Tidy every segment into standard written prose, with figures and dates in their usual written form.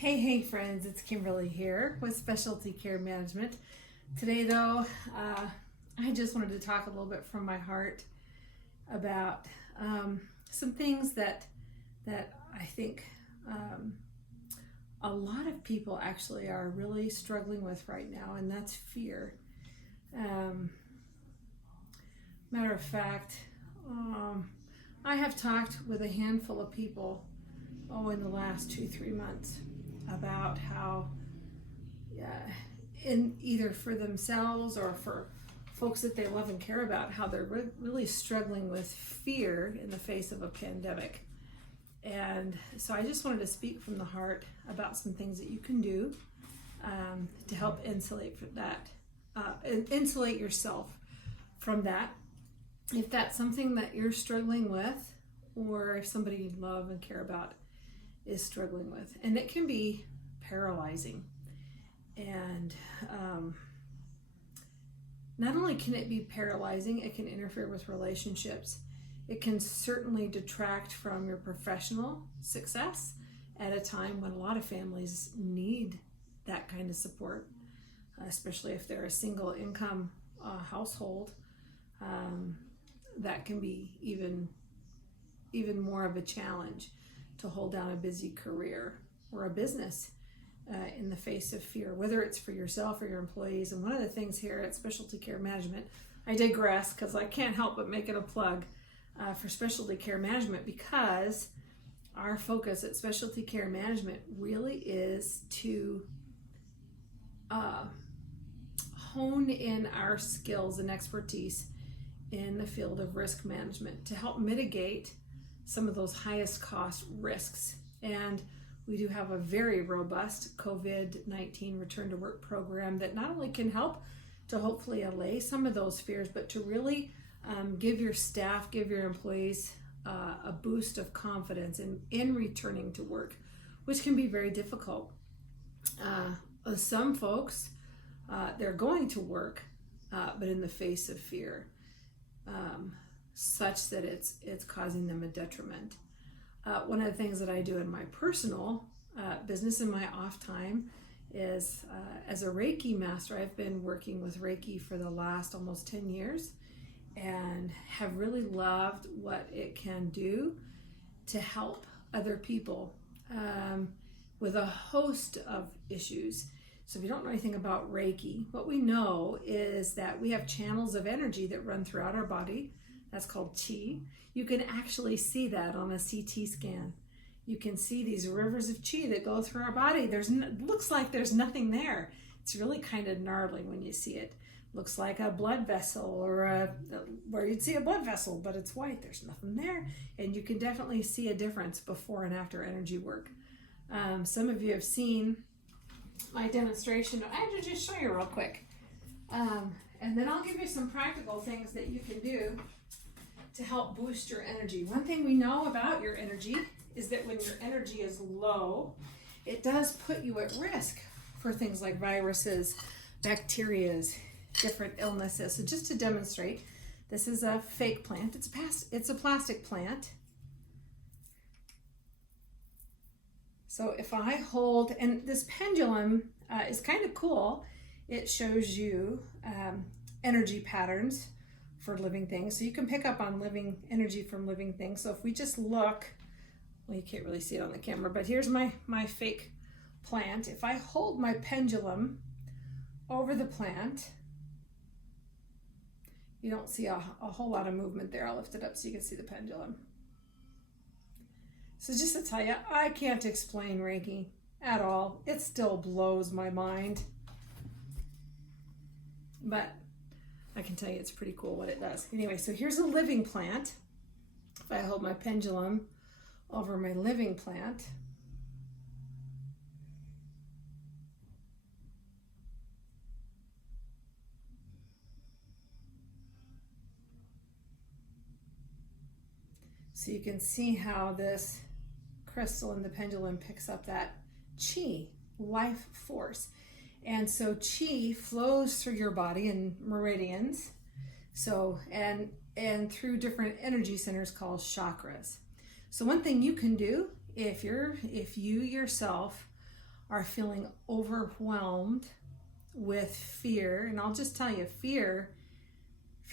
Hey friends, it's Kimberly here with Specialty Care Management. Today though, I just wanted to talk a little bit from my heart about some things that I think a lot of people actually are really struggling with right now, and that's fear. Matter of fact, I have talked with a handful of people in the last 2-3 months about how in either for themselves or for folks that they love and care about, how they're really struggling with fear in the face of a pandemic. And so I just wanted to speak from the heart about some things that you can do to help insulate yourself from that, if that's something that you're struggling with, or if somebody you love and care about is struggling with. And it can be paralyzing. And not only can it be paralyzing, it can interfere with relationships. It can certainly detract from your professional success at a time when a lot of families need that kind of support, especially if they're a single income household. That can be even more of a challenge to hold down a busy career or a business in the face of fear, whether it's for yourself or your employees. And one of the things here at Specialty Care Management, I digress because I can't help but make it a plug for Specialty Care Management, because our focus at Specialty Care Management really is to hone in our skills and expertise in the field of risk management to help mitigate some of those highest cost risks. And we do have a very robust COVID-19 return to work program that not only can help to hopefully allay some of those fears, but to really give your staff, give your employees a boost of confidence in returning to work, which can be very difficult. Some folks, they're going to work, but in the face of fear, such that it's causing them a detriment. One of the things that I do in my personal business in my off time is as a Reiki master. I've been working with Reiki for the last almost 10 years and have really loved what it can do to help other people with a host of issues. So if you don't know anything about Reiki, what we know is that we have channels of energy that run throughout our body. That's called chi. You can actually see that on a CT scan. You can see these rivers of chi that go through our body. Looks like there's nothing there. It's really kind of gnarly when you see it. Looks like a blood vessel, or where you'd see a blood vessel, but it's white. There's nothing there. And you can definitely see a difference before and after energy work. Some of you have seen my demonstration. I have to just show you real quick. And then I'll give you some practical things that you can do to help boost your energy. One thing we know about your energy is that when your energy is low, it does put you at risk for things like viruses, bacterias, different illnesses. So just to demonstrate, this is a fake plant. It's a plastic plant. So if I hold, and this pendulum is kind of cool. It shows you energy patterns for living things. So you can pick up on living energy from living things. So if we just look, well, you can't really see it on the camera, but here's my fake plant. If I hold my pendulum over the plant, you don't see a whole lot of movement there. I'll lift it up so you can see the pendulum. So just to tell you, I can't explain Reiki at all. It still blows my mind. But I can tell you it's pretty cool what it does. Anyway, so here's a living plant. If I hold my pendulum over my living plant, so you can see how this crystal in the pendulum picks up that chi, life force. And so chi flows through your body in meridians. So, and through different energy centers called chakras. So one thing you can do if you yourself are feeling overwhelmed with fear, and I'll just tell you, fear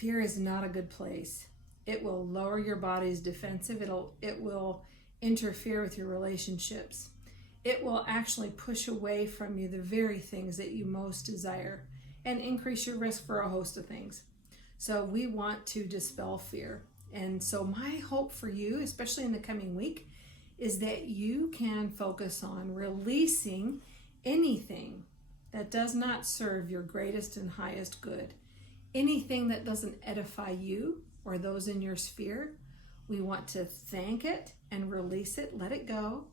is not a good place. It will lower your body's defensive. It will interfere with your relationships. It will actually push away from you the very things that you most desire and increase your risk for a host of things. So we want to dispel fear. And so my hope for you, especially in the coming week, is that you can focus on releasing anything that does not serve your greatest and highest good. Anything that doesn't edify you or those in your sphere. We want to thank it and release it, let it go.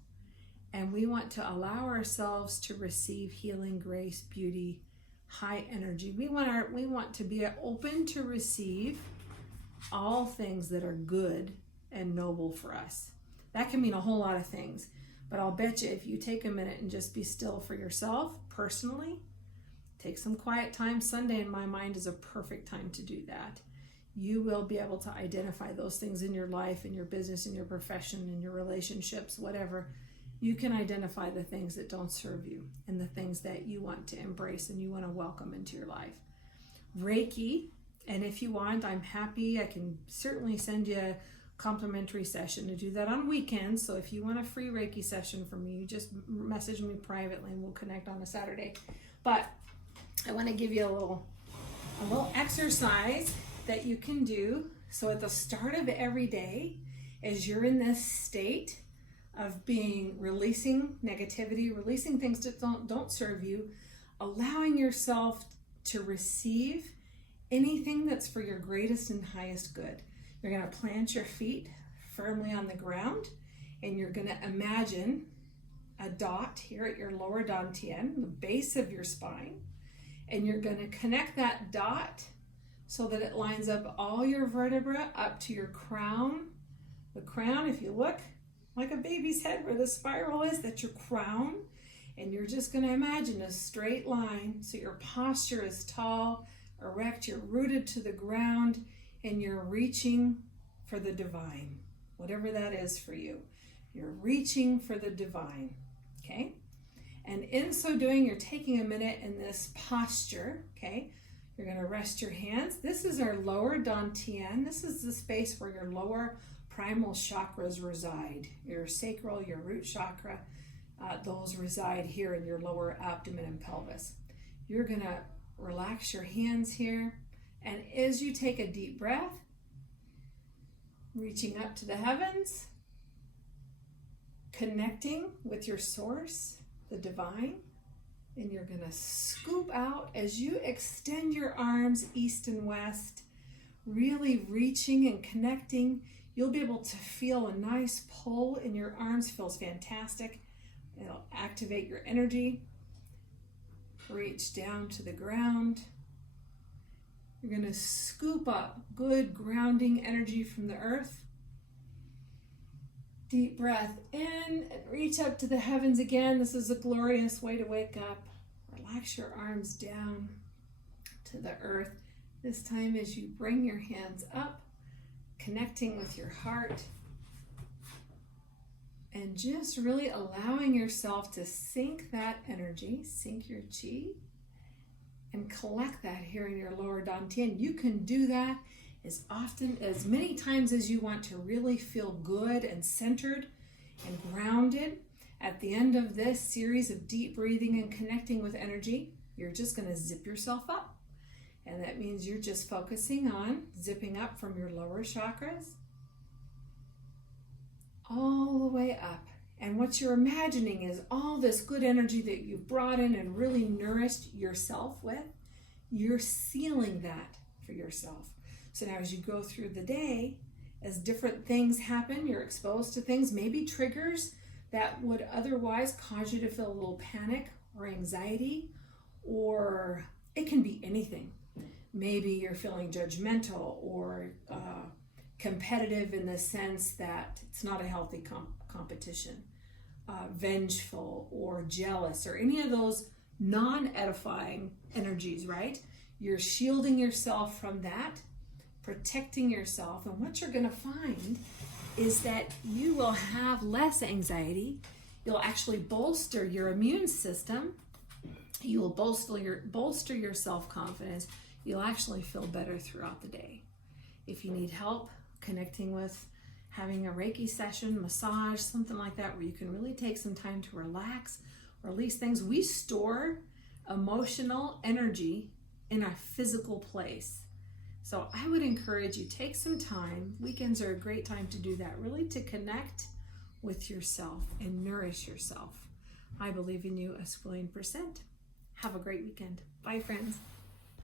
And we want to allow ourselves to receive healing, grace, beauty, high energy. We want to be open to receive all things that are good and noble for us. That can mean a whole lot of things. But I'll bet you if you take a minute and just be still for yourself personally, take some quiet time. Sunday in my mind is a perfect time to do that. You will be able to identify those things in your life, in your business, in your profession, in your relationships, whatever. You can identify the things that don't serve you and the things that you want to embrace and you want to welcome into your life. Reiki, and if you want, I'm happy. I can certainly send you a complimentary session to do that on weekends. So if you want a free Reiki session from me, you just message me privately and we'll connect on a Saturday. But I want to give you a little exercise that you can do. So at the start of every day, as you're in this state of releasing negativity, releasing things that don't serve you, allowing yourself to receive anything that's for your greatest and highest good. You're going to plant your feet firmly on the ground, and you're going to imagine a dot here at your lower dantian, the base of your spine, and you're going to connect that dot so that it lines up all your vertebrae up to your crown. The crown, if you look like a baby's head where the spiral is, that's your crown. And you're just going to imagine a straight line so your posture is tall, erect, you're rooted to the ground, and you're reaching for the divine, whatever that is for you. You're reaching for the divine, okay? And in so doing, you're taking a minute in this posture, okay? You're going to rest your hands. This is our lower dantian. This is the space where your lower primal chakras reside. Your sacral, your root chakra, those reside here in your lower abdomen and pelvis. You're going to relax your hands here. And as you take a deep breath, reaching up to the heavens, connecting with your source, the divine, and you're going to scoop out as you extend your arms east and west, really reaching and connecting. You'll be able to feel a nice pull in your arms. Feels fantastic. It'll activate your energy. Reach down to the ground. You're going to scoop up good grounding energy from the earth. Deep breath in and reach up to the heavens again. This is a glorious way to wake up. Relax your arms down to the earth. This time as you bring your hands up, connecting with your heart, and just really allowing yourself to sync that energy, sync your chi, and collect that here in your lower dantian. You can do that as many times as you want to really feel good and centered and grounded. At the end of this series of deep breathing and connecting with energy, you're just going to zip yourself up. And that means you're just focusing on zipping up from your lower chakras all the way up. And what you're imagining is all this good energy that you've brought in and really nourished yourself with, you're sealing that for yourself. So now as you go through the day, as different things happen, you're exposed to things, maybe triggers that would otherwise cause you to feel a little panic or anxiety, or it can be anything. Maybe you're feeling judgmental or competitive in the sense that it's not a healthy competition, vengeful or jealous, or any of those non-edifying energies, right? You're shielding yourself from that, protecting yourself, and what you're going to find is that you will have less anxiety, You'll actually bolster your immune system. You will bolster your self-confidence. You'll actually feel better throughout the day. If you need help connecting with having a Reiki session, massage, something like that, where you can really take some time to relax, release things. We store emotional energy in a physical place. So I would encourage you, take some time. Weekends are a great time to do that, really to connect with yourself and nourish yourself. I believe in you a squillion %. Have a great weekend. Bye, friends.